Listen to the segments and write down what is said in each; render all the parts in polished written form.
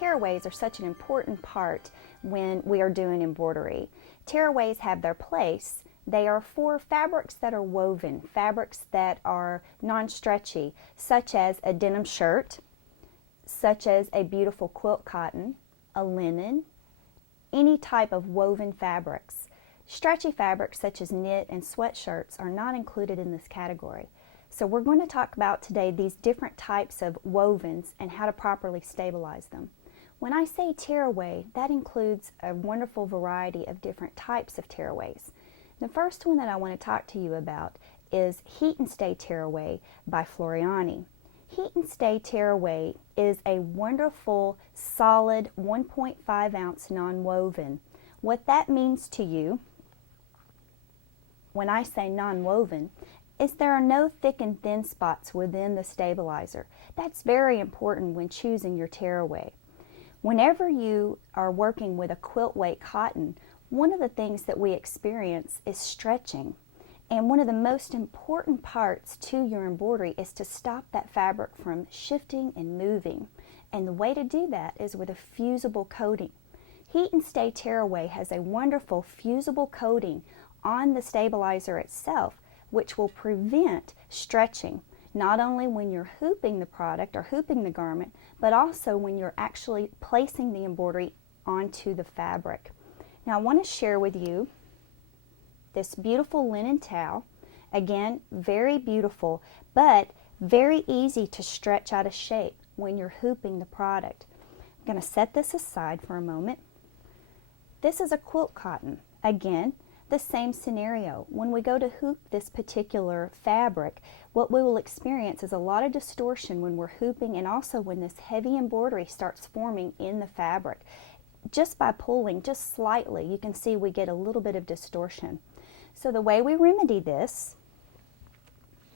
tearaways are such an important part when we are doing embroidery. Tearaways have their place. They are for fabrics that are woven, fabrics that are non-stretchy, such as a denim shirt, such as a beautiful quilt cotton, a linen, any type of woven fabrics. Stretchy fabrics such as knit and sweatshirts are not included in this category. So we're going to talk about today these different types of wovens and how to properly stabilize them. When I say tearaway, that includes a wonderful variety of different types of tearaways. The first one that I want to talk to you about is Heat and Stay Tearaway by Floriani. Heat and Stay Tearaway is a wonderful, solid 1.5 ounce non-woven. What that means to you, when I say non-woven, is there are no thick and thin spots within the stabilizer. That's very important when choosing your tearaway. Whenever you are working with a quilt weight cotton, one of the things that we experience is stretching. And one of the most important parts to your embroidery is to stop that fabric from shifting and moving. And the way to do that is with a fusible coating. Heat and Stay Tearaway has a wonderful fusible coating on the stabilizer itself, which will prevent stretching, not only when you're hooping the product or hooping the garment, but also when you're actually placing the embroidery onto the fabric. Now I want to share with you this beautiful linen towel. Again, very beautiful, but very easy to stretch out of shape when you're hooping the product. I'm going to set this aside for a moment. This is a quilt cotton. Again, the same scenario. When we go to hoop this particular fabric, what we will experience is a lot of distortion when we're hooping, and also when this heavy embroidery starts forming in the fabric. Just by pulling just slightly, you can see we get a little bit of distortion. So the way we remedy this,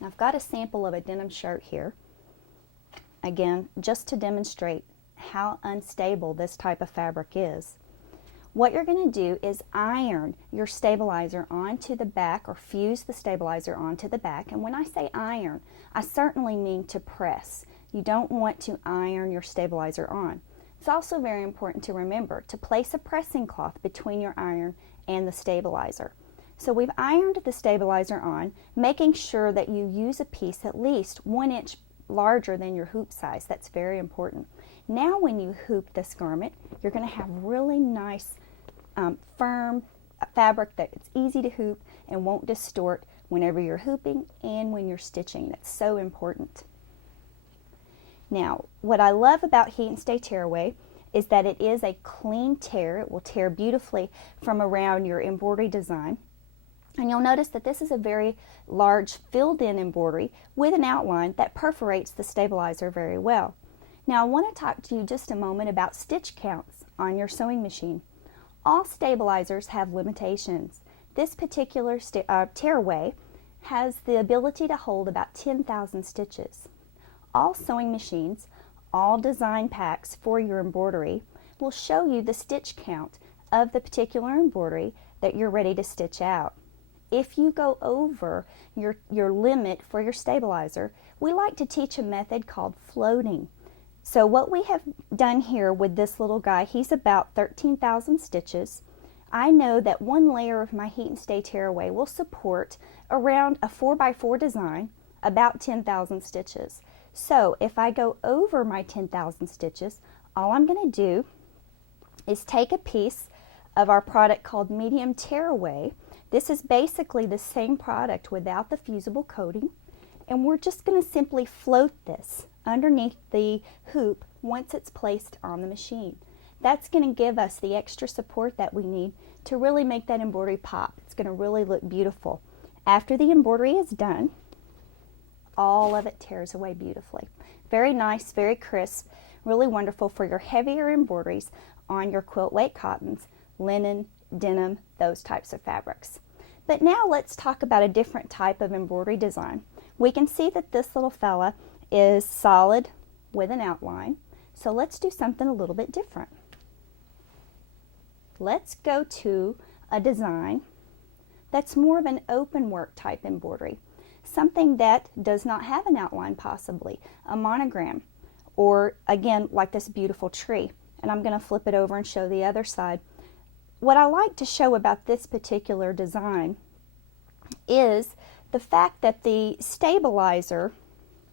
I've got a sample of a denim shirt here. Again, just to demonstrate how unstable this type of fabric is. What you're going to do is iron your stabilizer onto the back, or fuse the stabilizer onto the back. And when I say iron, I certainly mean to press. You don't want to iron your stabilizer on. It's also very important to remember to place a pressing cloth between your iron and the stabilizer. So we've ironed the stabilizer on, making sure that you use a piece at least 1 inch larger than your hoop size. That's very important. Now when you hoop this garment, you're going to have really nice firm fabric that it's easy to hoop and won't distort whenever you're hooping and when you're stitching. That's so important. Now, what I love about Heat and Stay Tearaway is that it is a clean tear. It will tear beautifully from around your embroidery design. And you'll notice that this is a very large filled-in embroidery with an outline that perforates the stabilizer very well. Now, I want to talk to you just a moment about stitch counts on your sewing machine. All stabilizers have limitations. This particular tearaway has the ability to hold about 10,000 stitches. All sewing machines, all design packs for your embroidery will show you the stitch count of the particular embroidery that you're ready to stitch out. If you go over your limit for your stabilizer, we like to teach a method called floating. So what we have done here with this little guy, he's about 13,000 stitches. I know that one layer of my Heat and Stay Tearaway will support around a 4x4 design, about 10,000 stitches. So if I go over my 10,000 stitches, all I'm going to do is take a piece of our product called Medium Tearaway. This is basically the same product without the fusible coating, and we're just going to simply float this underneath the hoop once it's placed on the machine. That's going to give us the extra support that we need to really make that embroidery pop. It's going to really look beautiful. After the embroidery is done, all of it tears away beautifully. Very nice, very crisp, really wonderful for your heavier embroideries on your quilt weight cottons, linen, denim, those types of fabrics. But now let's talk about a different type of embroidery design. We can see that this little fella is solid with an outline. So let's do something a little bit different. Let's go to a design that's more of an open work type embroidery. Something that does not have an outline, possibly a monogram, or again like this beautiful tree. and I'm going to flip it over and show the other side. What I like to show about this particular design is the fact that the stabilizer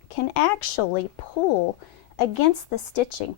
can actually pull against the stitching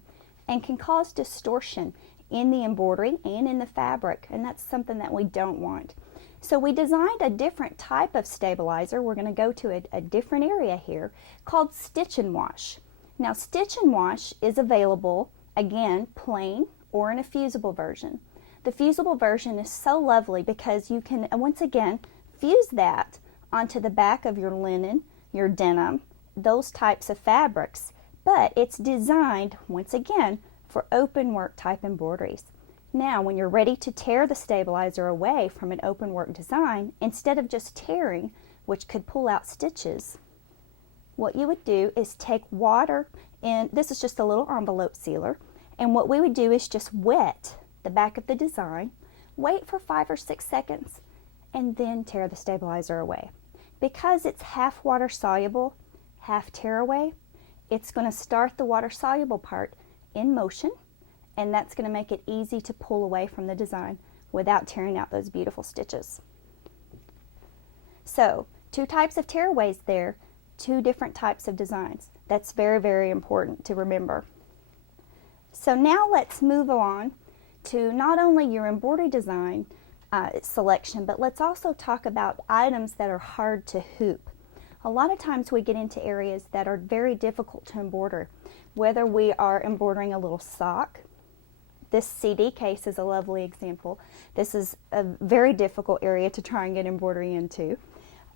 and can cause distortion in the embroidery and in the fabric, and that's something that we don't want. So we designed a different type of stabilizer. We're going to go to a different area here called Stitch and Wash. Now, Stitch and Wash is available, again, plain or in a fusible version. The fusible version is so lovely because you can, once again, fuse that onto the back of your linen, your denim, those types of fabrics, but it's designed, once again, for open work type embroideries. Now, when you're ready to tear the stabilizer away from an open work design, instead of just tearing, which could pull out stitches, what you would do is take water, and this is just a little envelope sealer, and what we would do is just wet the back of the design, wait for 5 or 6 seconds, and then tear the stabilizer away. Because it's half water soluble, half tearaway, it's going to start the water soluble part in motion, and that's going to make it easy to pull away from the design without tearing out those beautiful stitches. So, 2 types of tearaways there, 2 different types of designs. That's very, very important to remember. So now let's move on to not only your embroidery design selection, but let's also talk about items that are hard to hoop. A lot of times we get into areas that are very difficult to embroider, whether we are embroidering a little sock. This CD case is a lovely example. This is a very difficult area to try and get embroidery into.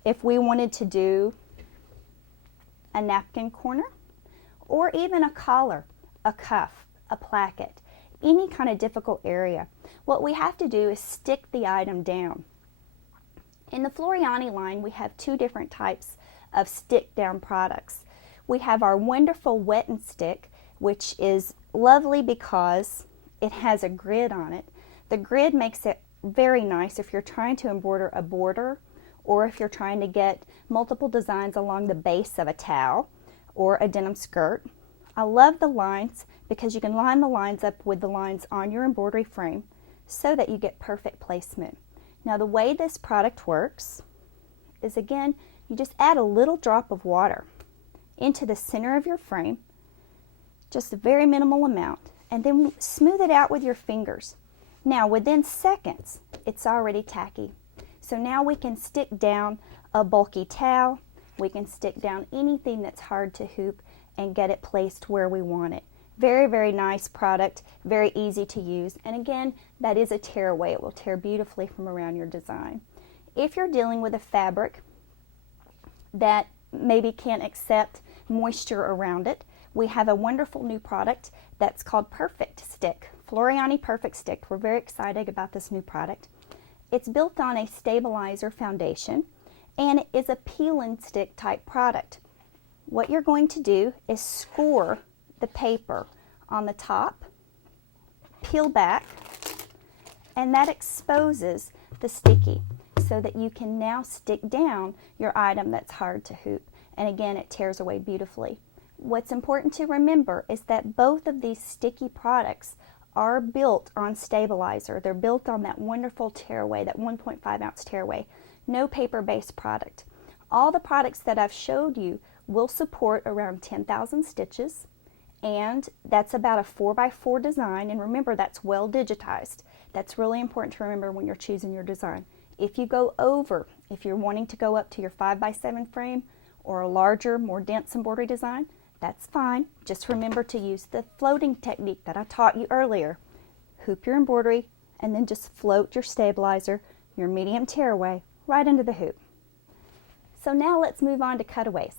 If we wanted to do a napkin corner, or even a collar, a cuff, a placket, any kind of difficult area, what we have to do is stick the item down. In the Floriani line, we have 2 different types of stick down products. We have our wonderful wet and stick, which is lovely because it has a grid on it. The grid makes it very nice if you're trying to embroider a border, or if you're trying to get multiple designs along the base of a towel or a denim skirt. I love the lines because you can line the lines up with the lines on your embroidery frame so that you get perfect placement. Now, the way this product works is, again, you just add a little drop of water into the center of your frame, just a very minimal amount, and then smooth it out with your fingers. Now, within seconds, it's already tacky. So now we can stick down a bulky towel, we can stick down anything that's hard to hoop and get it placed where we want it. Very, very nice product, very easy to use, and again, that is a tearaway. It will tear beautifully from around your design. If you're dealing with a fabric that maybe can't accept moisture around it, we have a wonderful new product that's called Perfect Stick, Floriani Perfect Stick. We're very excited about this new product. It's built on a stabilizer foundation, and it is a peel and stick type product. What you're going to do is score the paper on the top, peel back, and that exposes the sticky so that you can now stick down your item that's hard to hoop. And again, it tears away beautifully. What's important to remember is that both of these sticky products are built on stabilizer. They're built on that wonderful tearaway, that 1.5 ounce tearaway. No paper-based product. All the products that I've showed you will support around 10,000 stitches, and that's about a 4x4 design, and remember, that's well digitized. That's really important to remember when you're choosing your design. If you go over, if you're wanting to go up to your 5x7 frame or a larger, more dense embroidery design, that's fine. Just remember to use the floating technique that I taught you earlier. Hoop your embroidery and then just float your stabilizer, your medium tearaway, right into the hoop. So now let's move on to cutaways.